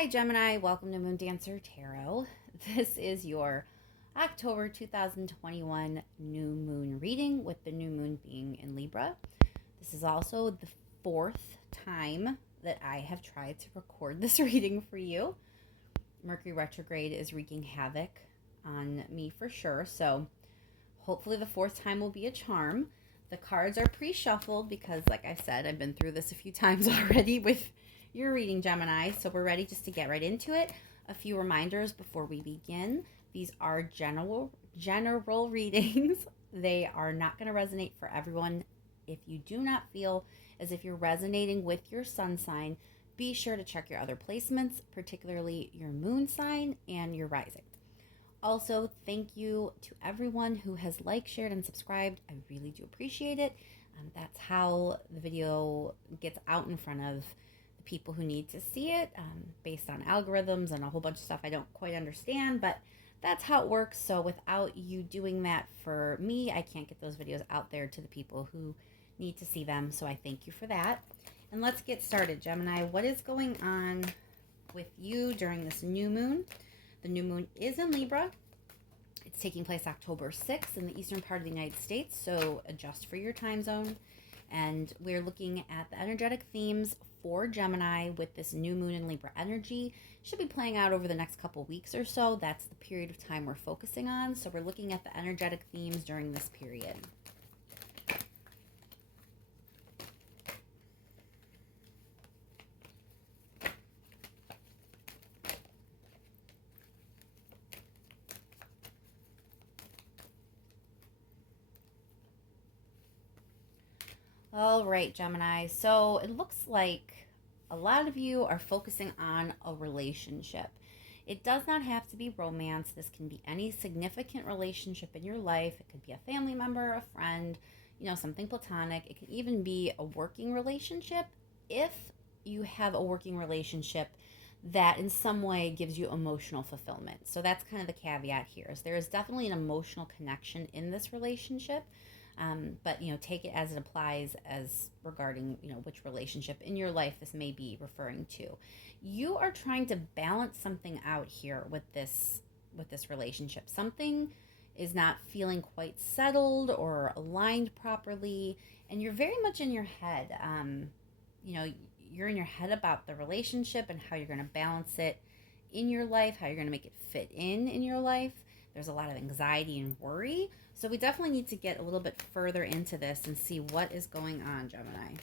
Hi Gemini, welcome to Moon Dancer Tarot. This is your October 2021 new moon reading, with the new moon being in Libra. This is also the fourth time that I have tried to record this reading for you. Mercury retrograde is wreaking havoc on me for sure, so hopefully the fourth time will be a charm. The cards are pre-shuffled because, like I said, I've been through this a few times already with your reading, Gemini, so we're ready just to get right into it. A few reminders before we begin. These are general readings. They are not going to resonate for everyone. If you do not feel as if you're resonating with your sun sign, be sure to check your other placements, particularly your moon sign and your rising. Also, thank you to everyone who has liked, shared, and subscribed. I really do appreciate it. That's how the video gets out in front of the people who need to see it, based on algorithms and a whole bunch of stuff I don't quite understand, but that's how it works. So without you doing that for me, I can't get those videos out there to the people who need to see them. So I thank you for that. And let's get started, Gemini. What is going on with you during this new moon? The new moon is in Libra. It's taking place October 6th in the eastern part of the United States, so adjust for your time zone. And we're looking at the energetic themes for Gemini with this new moon in Libra energy. Should be playing out over the next couple weeks or so. That's the period of time we're focusing on. So we're looking at the energetic themes during this period. All right, Gemini. So it looks like a lot of you are focusing on a relationship. It does not have to be romance. This can be any significant relationship in your life. It could be a family member, a friend, something platonic. It could even be a working relationship if you have a working relationship that in some way gives you emotional fulfillment. So that's kind of the caveat here. Is there is definitely an emotional connection in this relationship. But take it as it applies, as regarding which relationship in your life this may be referring to. You are trying to balance something out here with this relationship. Something is not feeling quite settled or aligned properly, and you're very much in your head. You're in your head about the relationship and how you're going to balance it in your life, how you're going to make it fit in your life. There's a lot of anxiety and worry. So we definitely need to get a little bit further into this and see what is going on, Gemini.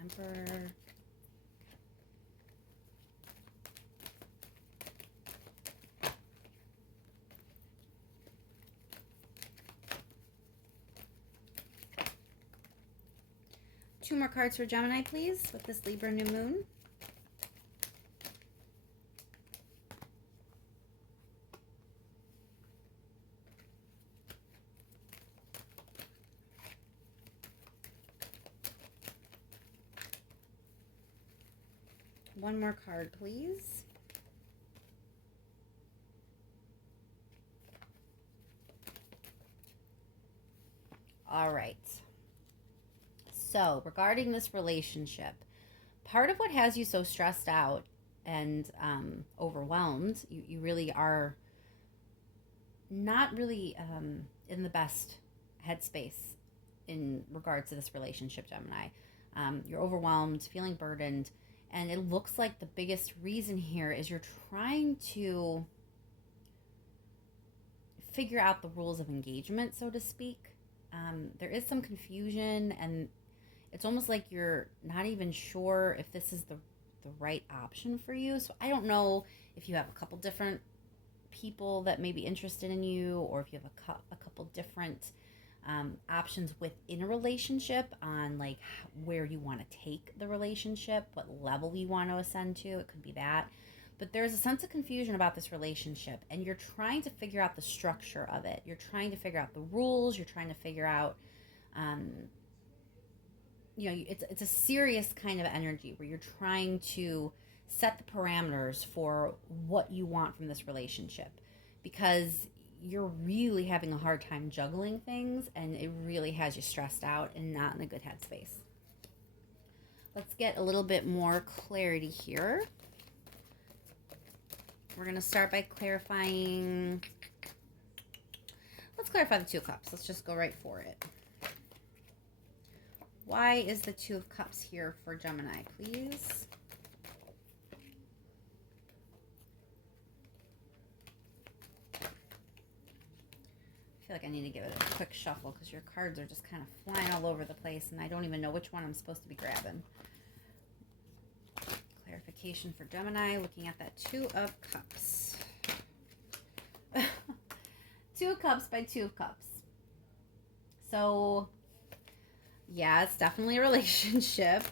Emperor. Two more cards for Gemini, please, with this Libra new moon. One more card, please. All right. So, regarding this relationship, part of what has you so stressed out and overwhelmed, you really are not really in the best headspace in regards to this relationship, Gemini. You're overwhelmed, feeling burdened, and it looks like the biggest reason here is you're trying to figure out the rules of engagement, so to speak. There is some confusion, and it's almost like you're not even sure if this is the right option for you. So I don't know if you have a couple different people that may be interested in you, or if you have a couple different options within a relationship on like where you want to take the relationship, what level you want to ascend to. It could be that. But there's a sense of confusion about this relationship, and you're trying to figure out the structure of it. You're trying to figure out the rules. You're trying to figure out, it's a serious kind of energy where you're trying to set the parameters for what you want from this relationship, because you're really having a hard time juggling things, and it really has you stressed out and not in a good headspace. Let's get a little bit more clarity here. We're going to start by clarifying. Let's clarify the Two of Cups. Let's just go right for it. Why is the Two of Cups here for Gemini, please? I feel like I need to give it a quick shuffle because your cards are just kind of flying all over the place and I don't even know which one I'm supposed to be grabbing. Clarification for Gemini, looking at that Two of Cups. Two of Cups by Two of Cups. So, yeah, it's definitely a relationship.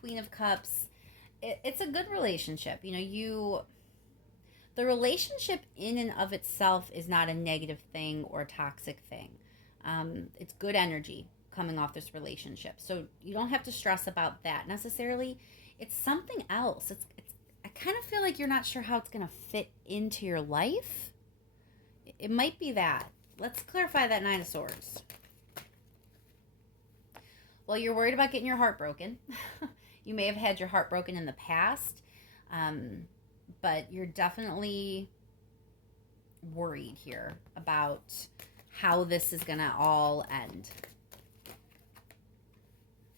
Queen of Cups. It's a good relationship. You know, the relationship in and of itself is not a negative thing or a toxic thing. It's good energy coming off this relationship. So you don't have to stress about that necessarily. It's something else. I kind of feel like you're not sure how it's going to fit into your life. It might be that. Let's clarify that Nine of Swords. Well, you're worried about getting your heart broken. You may have had your heart broken in the past, but you're definitely worried here about how this is going to all end.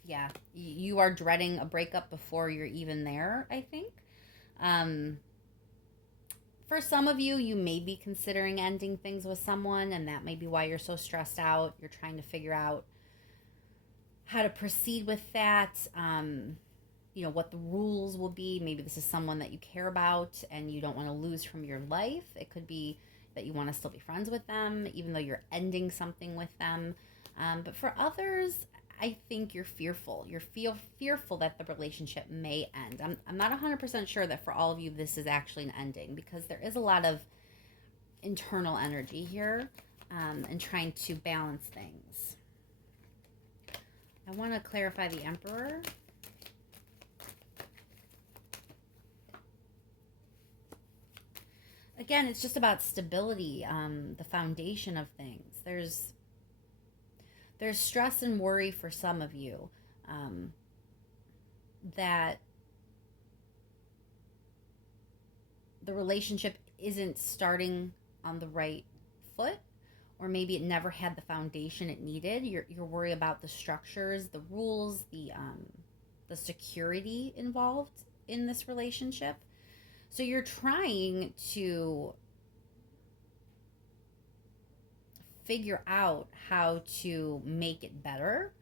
Yeah, you are dreading a breakup before you're even there, I think. For some of you, you may be considering ending things with someone, and that may be why you're so stressed out. You're trying to figure out how to proceed with that, what the rules will be. Maybe this is someone that you care about and you don't want to lose from your life. It could be that you want to still be friends with them, even though you're ending something with them. But for others, I think you're fearful. You're fearful that the relationship may end. I'm not 100% sure that for all of you this is actually an ending, because there is a lot of internal energy here and trying to balance things. I want to clarify the Emperor. Again, it's just about stability, the foundation of things. There's stress and worry for some of you that the relationship isn't starting on the right foot, or maybe it never had the foundation it needed. You're worried about the structures, the rules, the security involved in this relationship. So you're trying to figure out how to make it better,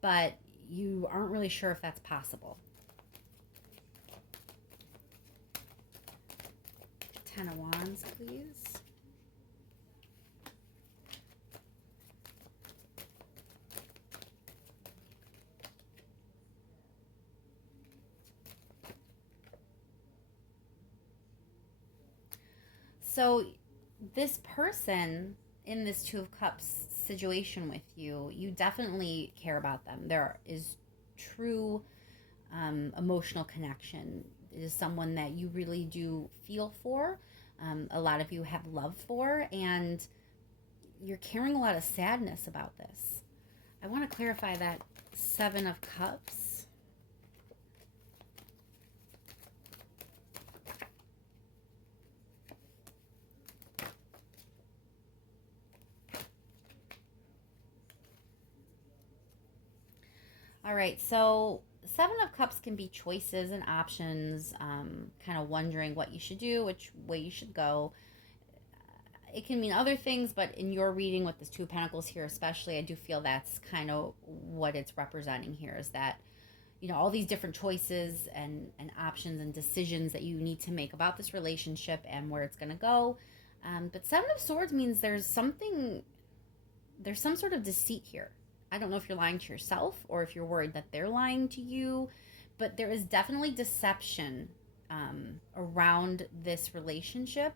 but you aren't really sure if that's possible. 10 of Wands, please. So this person in this Two of Cups situation with you, you definitely care about them. There is true emotional connection. It is someone that you really do feel for. A lot of you have love for, and you're carrying a lot of sadness about this. I want to clarify that Seven of Cups. All right, so Seven of Cups can be choices and options, kind of wondering what you should do, which way you should go. It can mean other things, but in your reading with this Two of Pentacles here especially, I do feel that's kind of what it's representing here, is that, all these different choices and options and decisions that you need to make about this relationship and where it's going to go. But Seven of Swords means there's some sort of deceit here. I don't know if you're lying to yourself or if you're worried that they're lying to you, but there is definitely deception around this relationship.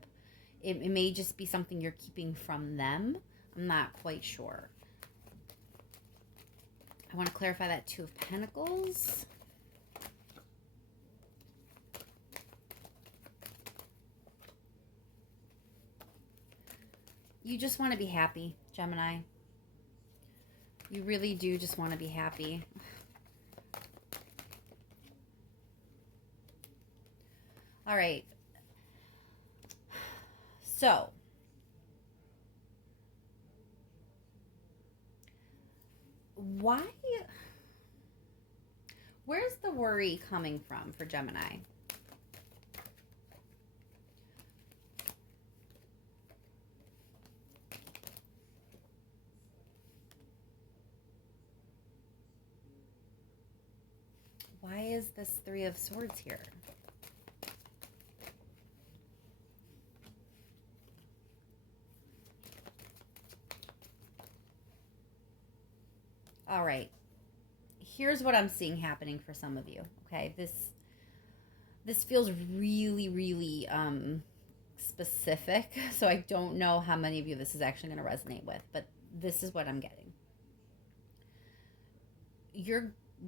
It may just be something you're keeping from them. I'm not quite sure. I want to clarify that Two of Pentacles. You just want to be happy, Gemini. You really do just want to be happy. All right. So, where's the worry coming from for Gemini? Why is this Three of Swords here? All right. Here's what I'm seeing happening for some of you. Okay, this feels really, really specific. So I don't know how many of you this is actually going to resonate with, but this is what I'm getting.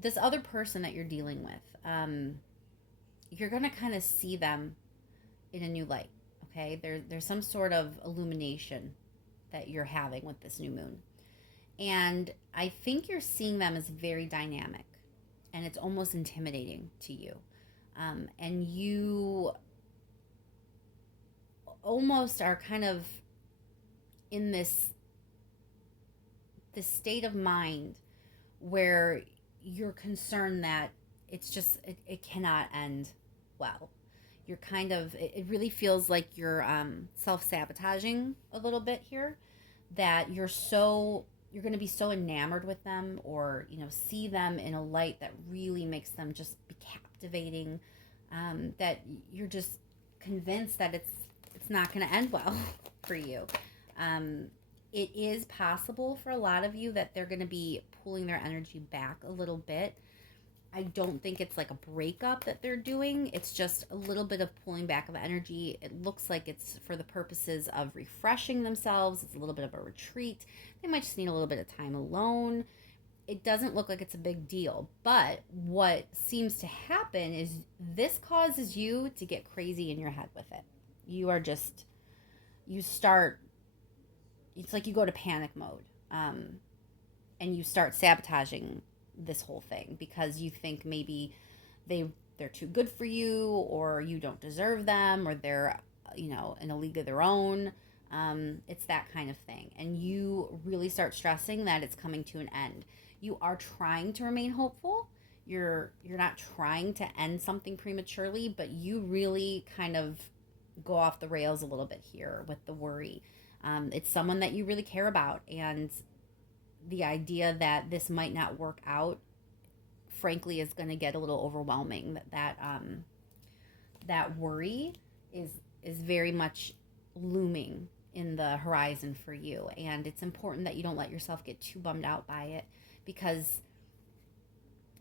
This other person that you're dealing with, you're going to kind of see them in a new light. Okay, there's some sort of illumination that you're having with this new moon. And I think you're seeing them as very dynamic, and it's almost intimidating to you. And you almost are kind of in this state of mind where you're concerned that it cannot end well. You're kind of, it really feels like you're self-sabotaging a little bit here, that you're going to be so enamored with them, or see them in a light that really makes them just be captivating, that you're just convinced that it's not going to end well for you. It is possible for a lot of you that they're going to be pulling their energy back a little bit. I don't think it's like a breakup that they're doing. It's just a little bit of pulling back of energy. It looks like it's for the purposes of refreshing themselves. It's a little bit of a retreat. They might just need a little bit of time alone. It doesn't look like it's a big deal. But what seems to happen is this causes you to get crazy in your head with it. It's like you go to panic mode. And you start sabotaging this whole thing because you think maybe they're too good for you, or you don't deserve them, or they're in a league of their own. It's that kind of thing, and you really start stressing that it's coming to an end. You are trying to remain hopeful. You're not trying to end something prematurely, but you really kind of go off the rails a little bit here with the worry. It's someone that you really care about, and the idea that this might not work out, frankly, is going to get a little overwhelming. That worry is very much looming in the horizon for you, and it's important that you don't let yourself get too bummed out by it, because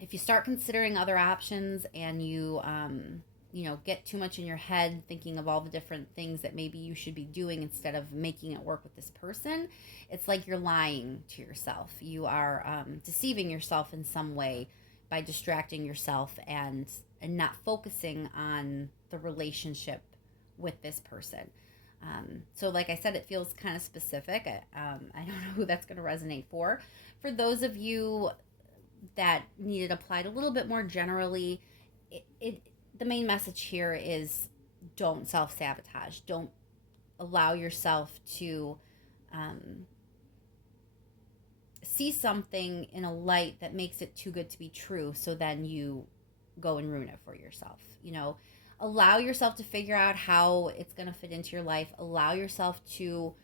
if you start considering other options and you get too much in your head thinking of all the different things that maybe you should be doing instead of making it work with this person, it's like you're lying to yourself. You are deceiving yourself in some way by distracting yourself and not focusing on the relationship with this person. So like I said, it feels kind of specific. I don't know who that's going to resonate for. For those of you that need it applied a little bit more generally, the main message here is don't self-sabotage. Don't allow yourself to see something in a light that makes it too good to be true, so then you go and ruin it for yourself. Allow yourself to figure out how it's going to fit into your life. Allow yourself to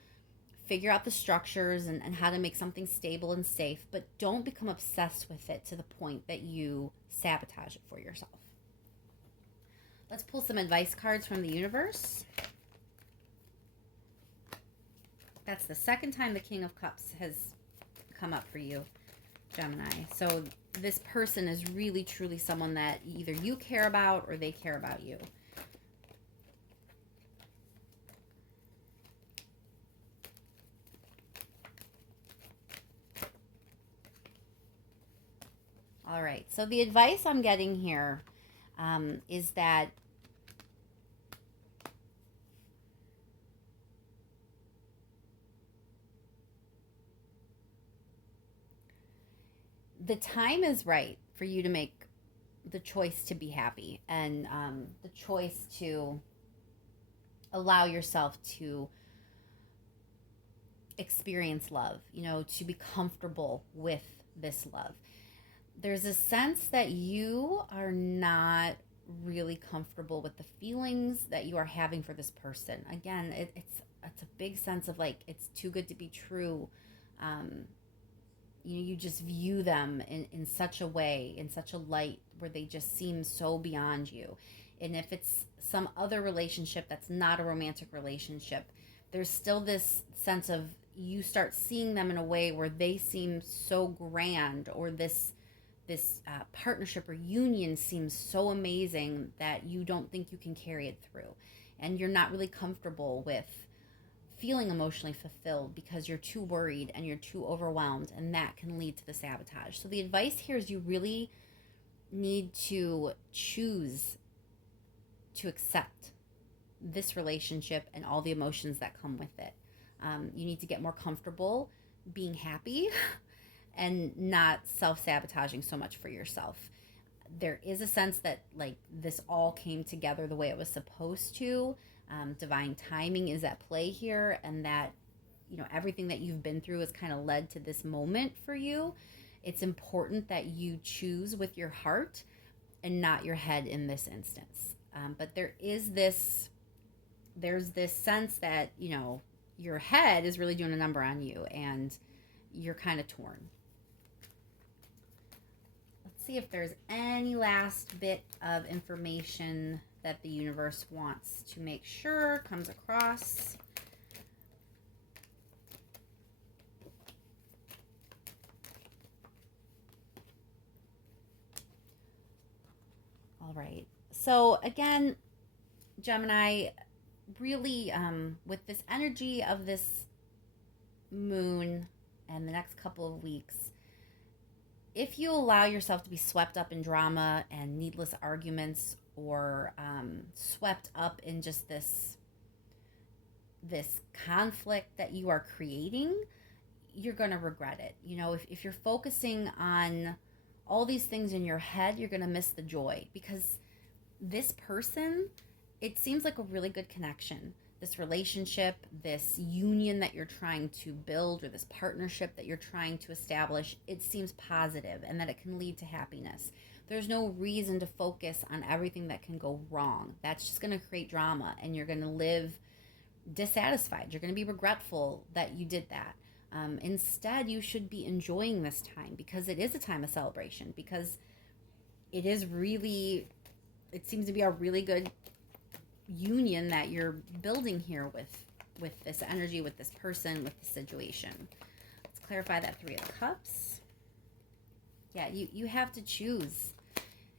figure out the structures and how to make something stable and safe, but don't become obsessed with it to the point that you sabotage it for yourself. Let's pull some advice cards from the universe. That's the second time the King of Cups has come up for you, Gemini. So this person is really, truly someone that either you care about or they care about you. All right. So the advice I'm getting here is that the time is right for you to make the choice to be happy, and the choice to allow yourself to experience love, to be comfortable with this love. There's a sense that you are not really comfortable with the feelings that you are having for this person. Again, it's a big sense of like it's too good to be true. Um, you just view them in such a way, in such a light where they just seem so beyond you. And if it's some other relationship that's not a romantic relationship, there's still this sense of you start seeing them in a way where they seem so grand, or this partnership or union seems so amazing that you don't think you can carry it through, and you're not really comfortable with feeling emotionally fulfilled because you're too worried and you're too overwhelmed, and that can lead to the sabotage. So the advice here is you really need to choose to accept this relationship and all the emotions that come with it. You need to get more comfortable being happy and not self-sabotaging so much for yourself. There is a sense that like this all came together the way it was supposed to. Divine timing is at play here, and that everything that you've been through has kind of led to this moment for you. It's important that you choose with your heart and not your head in this instance. But there's this sense that your head is really doing a number on you, and you're kind of torn. Let's see if there's any last bit of information that the universe wants to make sure comes across. All right. So again, Gemini, really with this energy of this moon and the next couple of weeks, if you allow yourself to be swept up in drama and needless arguments, or swept up in just this conflict that you are creating, you're going to regret it. If you're focusing on all these things in your head, you're going to miss the joy, because this person, it seems like a really good connection. This relationship, this union that you're trying to build, or this partnership that you're trying to establish, it seems positive and that it can lead to happiness. There's no reason to focus on everything that can go wrong. That's just going to create drama, and you're going to live dissatisfied. You're going to be regretful that you did that. Instead, you should be enjoying this time, because it is a time of celebration, because it seems to be a really good union that you're building here with this energy, with this person, with the situation. Let's clarify that Three of Cups. Yeah, you have to choose.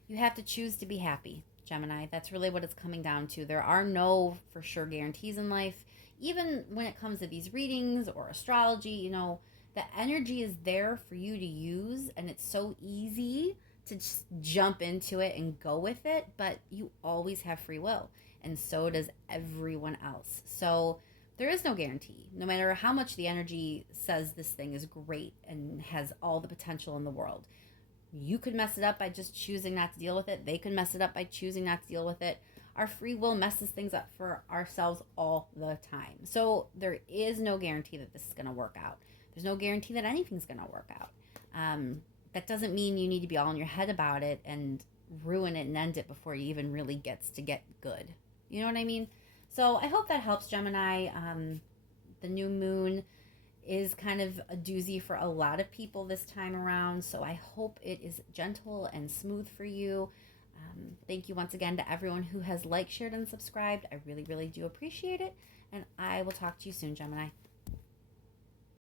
You have to choose to be happy, Gemini. That's really what it's coming down to. There are no for sure guarantees in life. Even when it comes to these readings or astrology, the energy is there for you to use, and it's so easy to just jump into it and go with it, but you always have free will, and so does everyone else. So there is no guarantee. No matter how much the energy says this thing is great and has all the potential in the world, you could mess it up by just choosing not to deal with it. They could mess it up by choosing not to deal with it. Our free will messes things up for ourselves all the time. So there is no guarantee that this is going to work out. There's no guarantee that anything's going to work out. That doesn't mean you need to be all in your head about it and ruin it and end it before it even really gets to get good. You know what I mean? So I hope that helps, Gemini. The new moon is kind of a doozy for a lot of people this time around, so I hope it is gentle and smooth for you. Thank you once again to everyone who has liked, shared, and subscribed. I really, really do appreciate it, and I will talk to you soon, Gemini.